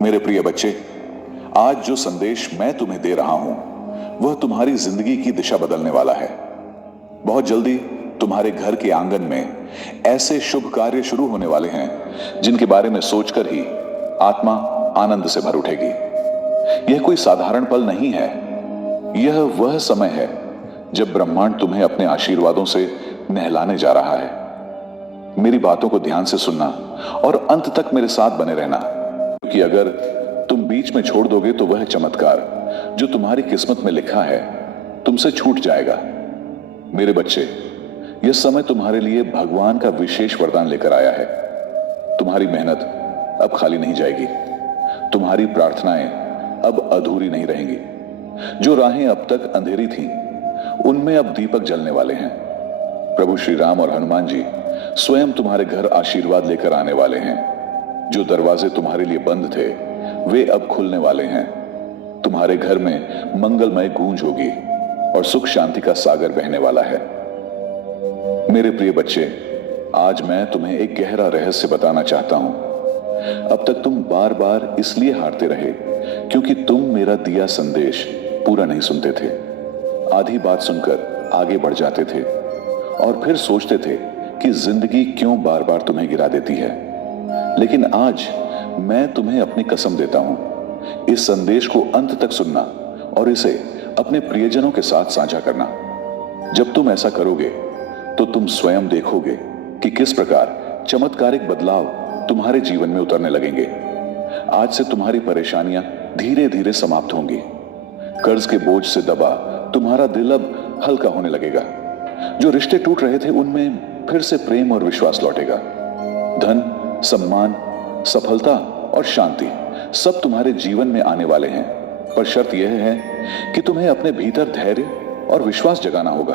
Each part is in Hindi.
मेरे प्रिय बच्चे, आज जो संदेश मैं तुम्हें दे रहा हूं वह तुम्हारी जिंदगी की दिशा बदलने वाला है। बहुत जल्दी तुम्हारे घर के आंगन में ऐसे शुभ कार्य शुरू होने वाले हैं जिनके बारे में सोचकर ही आत्मा आनंद से भर उठेगी। यह कोई साधारण पल नहीं है, यह वह समय है जब ब्रह्मांड तुम्हें अपने आशीर्वादों से नहलाने जा रहा है। मेरी बातों को ध्यान से सुनना और अंत तक मेरे साथ बने रहना, क्योंकि अगर तुम बीच में छोड़ दोगे तो वह चमत्कार जो तुम्हारी किस्मत में लिखा है तुमसे छूट जाएगा। मेरे बच्चे, यह समय तुम्हारे लिए भगवान का विशेष वरदान लेकर आया है। तुम्हारी मेहनत अब खाली नहीं जाएगी, तुम्हारी प्रार्थनाएं अब अधूरी नहीं रहेंगी। जो राहें अब तक अंधेरी थीं, उनमें अब दीपक जलने वाले हैं। प्रभु श्री राम और हनुमान जी स्वयं तुम्हारे घर आशीर्वाद लेकर आने वाले हैं। जो दरवाजे तुम्हारे लिए बंद थे वे अब खुलने वाले हैं। तुम्हारे घर में मंगलमय गूंज होगी और सुख शांति का सागर बहने वाला है। मेरे प्रिय बच्चे, आज मैं तुम्हें एक गहरा रहस्य बताना चाहता हूं। अब तक तुम बार बार इसलिए हारते रहे क्योंकि तुम मेरा दिया संदेश पूरा नहीं सुनते थे। आधी बात सुनकर आगे बढ़ जाते थे और फिर सोचते थे कि जिंदगी क्यों बार बार तुम्हें गिरा देती है। लेकिन आज मैं तुम्हें अपनी कसम देता हूं, इस संदेश को अंत तक सुनना और इसे अपने प्रियजनों के साथ साझा करना। जब तुम ऐसा करोगे तो तुम स्वयं देखोगे कि किस प्रकार चमत्कारिक बदलाव तुम्हारे जीवन में उतरने लगेंगे। आज से तुम्हारी परेशानियां धीरे धीरे समाप्त होंगी। कर्ज के बोझ से दबा तुम्हारा दिल अब हल्का होने लगेगा। जो रिश्ते टूट रहे थे उनमें फिर से प्रेम और विश्वास लौटेगा। धन, सम्मान, सफलता और शांति सब तुम्हारे जीवन में आने वाले हैं, पर शर्त यह है कि तुम्हें अपने भीतर धैर्य और विश्वास जगाना होगा,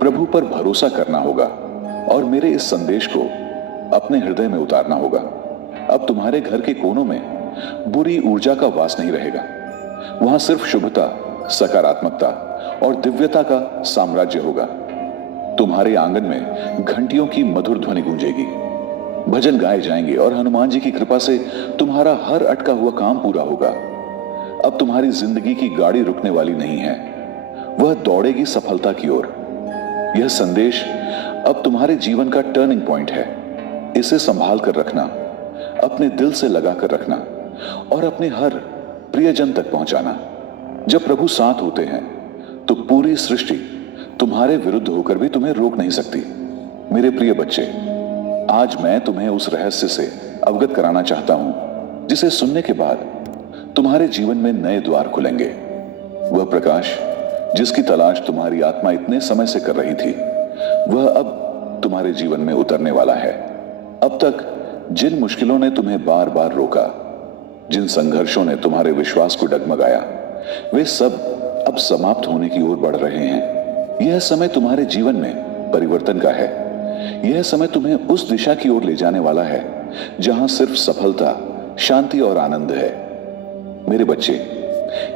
प्रभु पर भरोसा करना होगा और मेरे इस संदेश को अपने हृदय में उतारना होगा। अब तुम्हारे घर के कोनों में बुरी ऊर्जा का वास नहीं रहेगा। वहां सिर्फ शुभता, सकारात्मकता और दिव्यता का साम्राज्य होगा। तुम्हारे आंगन में घंटियों की मधुर ध्वनि गूंजेगी, भजन गाए जाएंगे और हनुमान जी की कृपा से तुम्हारा हर अटका हुआ काम पूरा होगा। अब तुम्हारी जिंदगी की गाड़ी रुकने वाली नहीं है, वह दौड़ेगी सफलता की ओर। यह संदेश अब तुम्हारे जीवन का टर्निंग पॉइंट है। इसे संभाल कर रखना, अपने दिल से लगा कर रखना और अपने हर प्रियजन तक पहुंचाना। जब प्रभु साथ होते हैं तो पूरी सृष्टि तुम्हारे विरुद्ध होकर भी तुम्हें रोक नहीं सकती। मेरे प्रिय बच्चे, आज मैं तुम्हें उस रहस्य से अवगत कराना चाहता हूं जिसे सुनने के बाद तुम्हारे जीवन में नए द्वार खुलेंगे। वह प्रकाश जिसकी तलाश तुम्हारी आत्मा इतने समय से कर रही थी, वह अब तुम्हारे जीवन में उतरने वाला है। अब तक जिन मुश्किलों ने तुम्हें बार बार रोका, जिन संघर्षों ने तुम्हारे विश्वास को डगमगाया, वे सब अब समाप्त होने की ओर बढ़ रहे हैं। यह समय तुम्हारे जीवन में परिवर्तन का है। यह समय तुम्हें उस दिशा की ओर ले जाने वाला है जहां सिर्फ सफलता, शांति और आनंद है। मेरे बच्चे,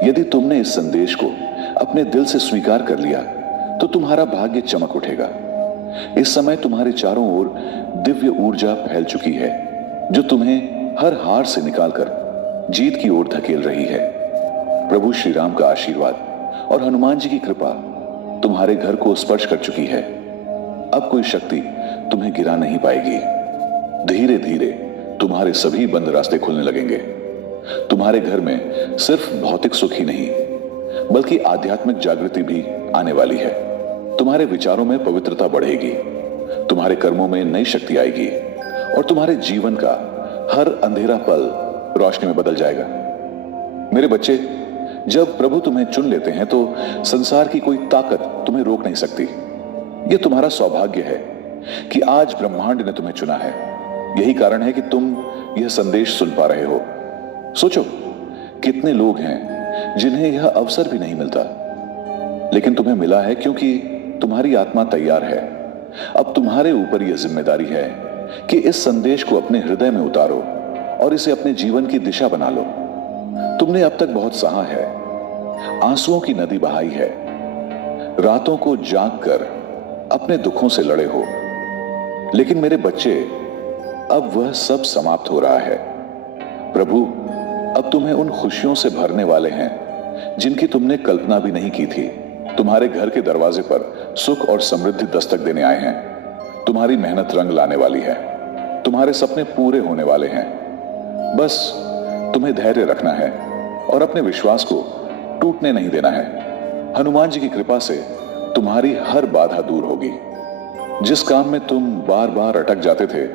यदि तुमने इस संदेश को अपने दिल से स्वीकार कर लिया तो तुम्हारा भाग्य चमक उठेगा। इस समय तुम्हारे चारों ओर दिव्य ऊर्जा फैल चुकी है जो तुम्हें हर हार से निकालकर जीत की ओर धकेल रही है। प्रभु श्री राम का आशीर्वाद और हनुमान जी की कृपा तुम्हारे घर को स्पर्श कर चुकी है। अब कोई शक्ति तुम्हें गिरा नहीं पाएगी। धीरे धीरे तुम्हारे सभी बंद रास्ते खुलने लगेंगे। तुम्हारे घर में सिर्फ भौतिक सुख ही नहीं बल्कि आध्यात्मिक जागृति भी आने वाली है। तुम्हारे विचारों में पवित्रता बढ़ेगी, तुम्हारे कर्मों में नई शक्ति आएगी और तुम्हारे जीवन का हर अंधेरा पल रोशनी में बदल जाएगा। मेरे बच्चे, जब प्रभु तुम्हें चुन लेते हैं तो संसार की कोई ताकत तुम्हें रोक नहीं सकती। यह तुम्हारा सौभाग्य है कि आज ब्रह्मांड ने तुम्हें चुना है। यही कारण है कि तुम यह संदेश सुन पा रहे हो। सोचो, कितने लोग हैं जिन्हें यह अवसर भी नहीं मिलता, लेकिन तुम्हें मिला है क्योंकि तुम्हारी आत्मा तैयार है। अब तुम्हारे ऊपर यह जिम्मेदारी है कि इस संदेश को अपने हृदय में उतारो और इसे अपने जीवन की दिशा बना लो। तुमने अब तक बहुत सहा है, आंसुओं की नदी बहाई है, रातों को जाग कर अपने दुखों से लड़े हो, लेकिन मेरे बच्चे, अब वह सब समाप्त हो रहा है। प्रभु अब तुम्हें उन खुशियों से भरने वाले हैं जिनकी तुमने कल्पना भी नहीं की थी। तुम्हारे घर के दरवाजे पर सुख और समृद्धि दस्तक देने आए हैं। तुम्हारी मेहनत रंग लाने वाली है। तुम्हारे सपने पूरे होने वाले हैं। बस तुम्हें धैर्य रखना है और अपने विश्वास को टूटने नहीं देना है। हनुमान जी की कृपा से तुम्हारी हर बाधा दूर होगी। जिस काम में तुम बार बार अटक जाते थे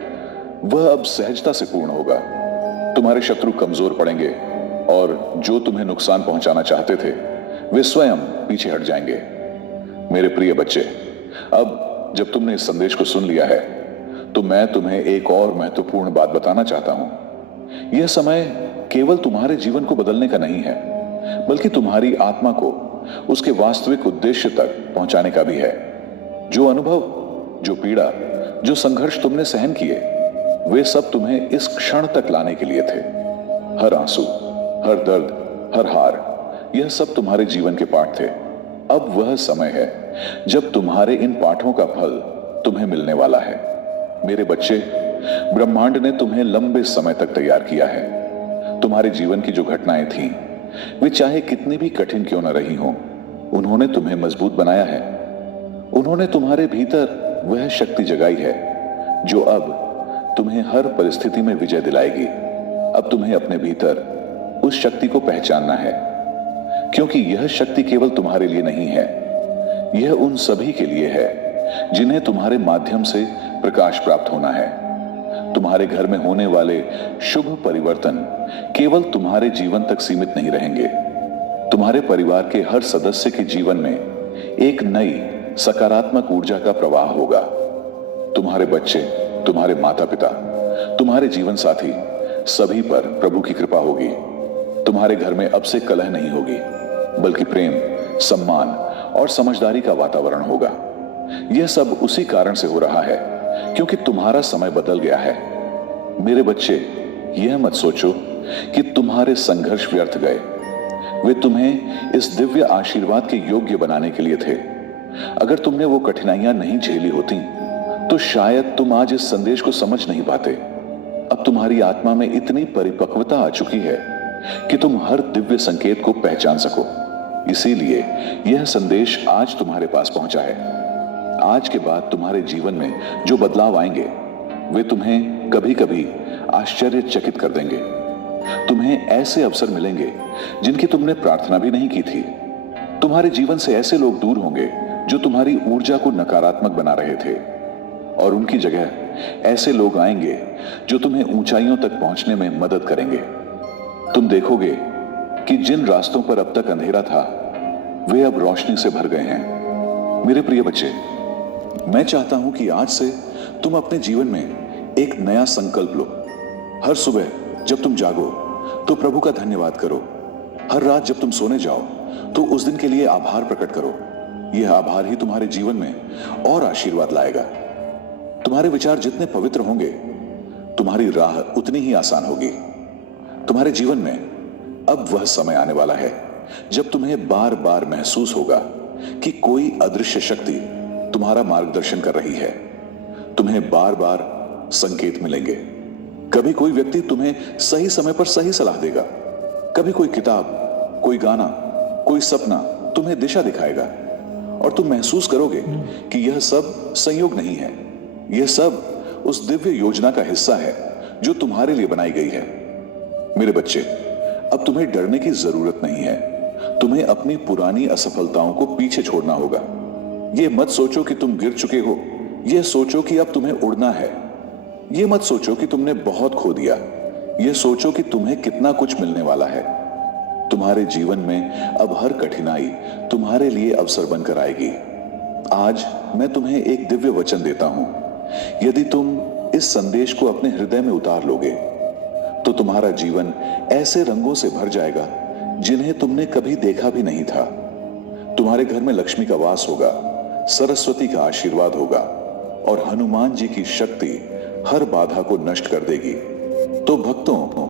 वह अब सहजता से पूर्ण होगा। तुम्हारे शत्रु कमजोर पड़ेंगे और जो तुम्हें नुकसान पहुंचाना चाहते थे वे स्वयं पीछे हट जाएंगे। मेरे प्रिय बच्चे, अब जब तुमने इस संदेश को सुन लिया है तो मैं तुम्हें एक और महत्वपूर्ण बात बताना चाहता हूं। यह समय केवल तुम्हारे जीवन को बदलने का नहीं है, बल्कि तुम्हारी आत्मा को उसके वास्तविक उद्देश्य तक पहुंचाने का भी है। जो अनुभव, जो पीड़ा, जो संघर्ष तुमने सहन किए वे सब तुम्हें इस क्षण तक लाने के लिए थे। हर आंसू, हर दर्द, हर हार, यह सब तुम्हारे जीवन के पाठ थे। अब वह समय है जब तुम्हारे इन पाठों का फल तुम्हें मिलने वाला है। मेरे बच्चे, ब्रह्मांड ने तुम्हें लंबे समय तक तैयार किया है। तुम्हारे जीवन की जो घटनाएं थीं, वे चाहे कितनी भी कठिन क्यों न रही हों, उन्होंने तुम्हें मजबूत बनाया है। उन्होंने तुम्हारे भीतर वह शक्ति जगाई है जो अब तुम्हें हर परिस्थिति में विजय दिलाएगी। अब तुम्हें अपने भीतर उस शक्ति को पहचानना है, क्योंकि यह शक्ति केवल तुम्हारे लिए नहीं है, यह उन सभी के लिए है जिन्हें तुम्हारे माध्यम से प्रकाश प्राप्त होना है। तुम्हारे घर में होने वाले शुभ परिवर्तन केवल तुम्हारे जीवन तक सीमित नहीं रहेंगे। तुम्हारे परिवार के हर सदस्य के जीवन में एक नई सकारात्मक ऊर्जा का प्रवाह होगा। तुम्हारे बच्चे, तुम्हारे माता पिता, तुम्हारे जीवन साथी, सभी पर प्रभु की कृपा होगी। तुम्हारे घर में अब से कलह नहीं होगी, बल्कि प्रेम, सम्मान और समझदारी का वातावरण होगा। यह सब उसी कारण से हो रहा है क्योंकि तुम्हारा समय बदल गया है। मेरे बच्चे, यह मत सोचो कि तुम्हारे संघर्ष व्यर्थ गए। वे तुम्हें इस दिव्य आशीर्वाद के योग्य बनाने के लिए थे। अगर तुमने वो कठिनाइयां नहीं झेली होती तो शायद तुम आज इस संदेश को समझ नहीं पाते। अब तुम्हारी आत्मा में इतनी परिपक्वता आ चुकी है कि तुम हर दिव्य संकेत को पहचान सको। इसीलिए यह संदेश आज तुम्हारे पास पहुंचा है। आज के बाद तुम्हारे जीवन में जो बदलाव आएंगे वे तुम्हें कभी कभी आश्चर्यचकित कर देंगे। तुम्हें ऐसे अवसर मिलेंगे जिनकी तुमने प्रार्थना भी नहीं की थी। तुम्हारे जीवन से ऐसे लोग दूर होंगे जो तुम्हारी ऊर्जा को नकारात्मक बना रहे थे, और उनकी जगह ऐसे लोग आएंगे जो तुम्हें ऊंचाइयों तक पहुंचने में मदद करेंगे। तुम देखोगे कि जिन रास्तों पर अब तक अंधेरा था वे अब रोशनी से भर गए हैं। मेरे प्रिय बच्चे, मैं चाहता हूं कि आज से तुम अपने जीवन में एक नया संकल्प लो। हर सुबह जब तुम जागो तो प्रभु का धन्यवाद करो। हर रात जब तुम सोने जाओ तो उस दिन के लिए आभार प्रकट करो। यह आभार ही तुम्हारे जीवन में और आशीर्वाद लाएगा। तुम्हारे विचार जितने पवित्र होंगे तुम्हारी राह उतनी ही आसान होगी। तुम्हारे जीवन में अब वह समय आने वाला है जब तुम्हें बार बार महसूस होगा कि कोई अदृश्य शक्ति तुम्हारा मार्गदर्शन कर रही है। तुम्हें बार बार संकेत मिलेंगे। कभी कोई व्यक्ति तुम्हें सही समय पर सही सलाह देगा। कभी कोई किताब, कोई गाना, कोई सपना तुम्हें दिशा दिखाएगा और तुम महसूस करोगे कि यह सब संयोग नहीं है। यह सब उस दिव्य योजना का हिस्सा है जो तुम्हारे लिए बनाई गई है। मेरे बच्चे, अब तुम्हें डरने की जरूरत नहीं है। तुम्हें अपनी पुरानी असफलताओं को पीछे छोड़ना होगा। यह मत सोचो कि तुम गिर चुके हो। यह सोचो कि अब तुम्हें उड़ना है। यह मत सोचो कि तुमने बहुत खो दिया। यह सोचो कि तुम्हें कितना कुछ मिलने वाला है। तुम्हारे जीवन में अब हर कठिनाई तुम्हारे लिए अवसर बनकर आएगी। आज मैं तुम्हें एक दिव्य वचन देता हूं। यदि तुम इस संदेश को अपने हृदय में उतार लोगे तो तुम्हारा जीवन ऐसे रंगों से भर जाएगा जिन्हें तुमने कभी देखा भी नहीं था। तुम्हारे घर में लक्ष्मी का वास होगा, सरस्वती का आशीर्वाद होगा और हनुमान जी की शक्ति हर बाधा को नष्ट कर देगी। तो भक्तों,